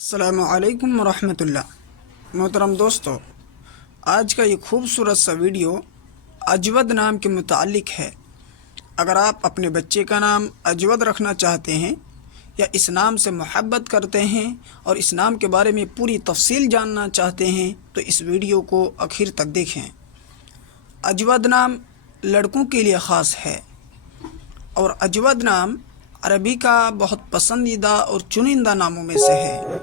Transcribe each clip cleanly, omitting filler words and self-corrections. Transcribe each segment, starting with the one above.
السلام علیکم ورحمۃ اللہ۔ محترم دوستو، آج کا یہ خوبصورت سا ویڈیو اجود نام کے متعلق ہے۔ اگر آپ اپنے بچے کا نام اجود رکھنا چاہتے ہیں یا اس نام سے محبت کرتے ہیں اور اس نام کے بارے میں پوری تفصیل جاننا چاہتے ہیں تو اس ویڈیو کو آخر تک دیکھیں۔ اجود نام لڑکوں کے لیے خاص ہے اور اجود نام عربی کا بہت پسندیدہ اور چنندہ ناموں میں سے ہے۔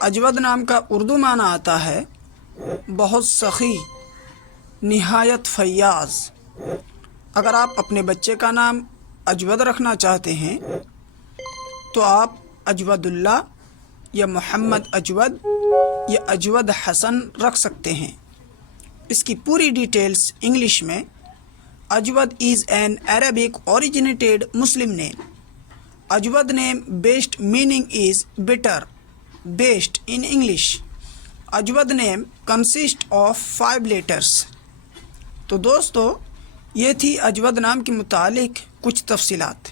اجود نام کا اردو معنی آتا ہے بہت سخی، نہایت فیاض۔ اگر آپ اپنے بچے کا نام اجود رکھنا چاہتے ہیں تو آپ اجود اللہ یا محمد اجود یا اجود حسن رکھ سکتے ہیں۔ اس کی پوری ڈیٹیلز انگلش میں: اجود is an Arabic originated Muslim name. Ajwad name based meaning is bitter, based in English. Ajwad name consists of 5 letters. تو دوستو، یہ تھی اجود نام کے متعلق کچھ تفصیلات۔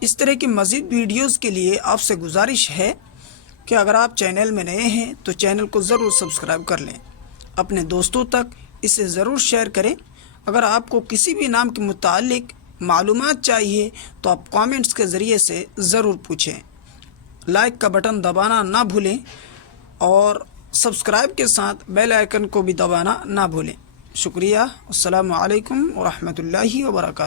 اس طرح کی مزید ویڈیوز کے لیے آپ سے گزارش ہے کہ اگر آپ چینل میں نئے ہیں تو چینل کو ضرور سبسکرائب کر لیں، اپنے دوستوں تک اسے ضرور شیئر کریں۔ اگر آپ کو کسی بھی نام کے متعلق معلومات چاہیے تو آپ کامنٹس کے ذریعے سے ضرور پوچھیں۔ لائک کا بٹن دبانا نہ بھولیں اور سبسکرائب کے ساتھ بیل آئیکن کو بھی دبانا نہ بھولیں۔ شکریہ۔ السلام علیکم ورحمۃ اللہ وبرکاتہ۔